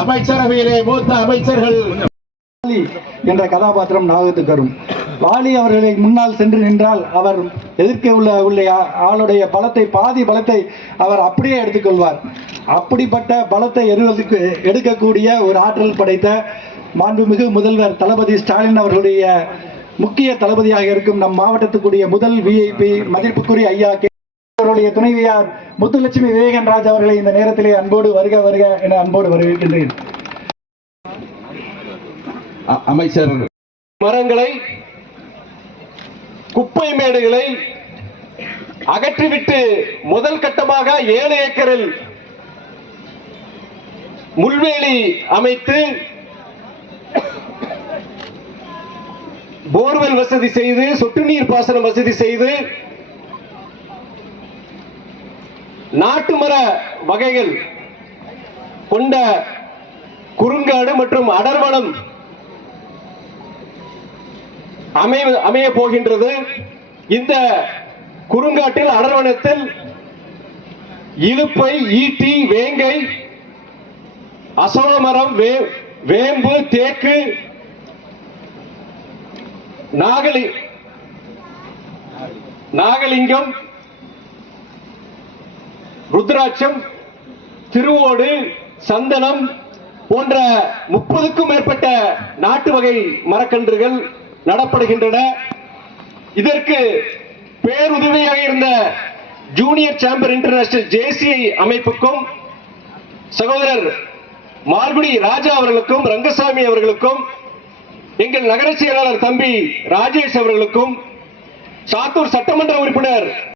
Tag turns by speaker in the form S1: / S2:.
S1: அமைச்சரவையிலே மூத்த அமைச்சர்கள்
S2: என்ற கதாபாத்திரம் நாகத்துக்கு வரும் வாலி அவர்களை முன்னால் சென்று நின்றால் அவர் எதிர்க்க உள்ள உள்ள ஆளுடைய பலத்தை பாதி பலத்தை அவர் அப்படியே எடுத்துக்கொள்வார். அப்படிப்பட்ட பலத்தை எருவதற்கு எடுக்கக்கூடிய ஒரு ஆற்றல் படைத்த மாண்புமிகு முதல்வர் தளபதி ஸ்டாலின் அவர்களுடைய முக்கிய தளபதியாக இருக்கும் நம் மாவட்டத்துக்குரிய முதல் விஐபி மதிப்புக்குரிய ஐயா கே. அவருடைய துணைவியார் முத்துலட்சுமி விவேகன் ராஜ் அவர்களை இந்த நேரத்திலே அன்போடு வருக வருக என அன்போடு வரவேற்கின்றேன்.
S1: அமைச்சர்.
S3: மரங்களை குப்பை மேடுகளை அகற்றிவிட்டு முதல் கட்டமாக ஏழு ஏக்கரில் முள்வேலி அமைத்து போர்வெல் வசதி செய்து சொட்டு நீர் பாசனம் வசதி செய்து நாட்டு மர வகைகள் கொண்ட குறுங்காடு மற்றும் அடர்வனம் அமைய அமைய போகின்றது. இந்த குறுங்காட்டில் அடர்வனத்தில் இலுப்பை ஈட்டி வேங்கை அசவமரம் வே வேம்பு தேக்கு நாகலி நாகலிங்கம் ருத்ராட்சம் திருவோடு சந்தனம் போன்ற முப்பதுக்கும் மேற்பட்ட நாட்டு வகை மரக்கன்றுகள் நடப்படுகின்றன. இதற்கு பேருதவியாக இருந்த ஜூனியர் சாம்பர் இன்டர்நேஷனல் ஜேசிஐ அமைப்புக்கும் சகோதரர் மார்குடி ராஜா அவர்களுக்கும் ரங்கசாமி அவர்களுக்கும் எங்கள் நகர செயலாளர் தம்பி ராஜேஷ் அவர்களுக்கும் சாத்தூர் சட்டமன்ற உறுப்பினர்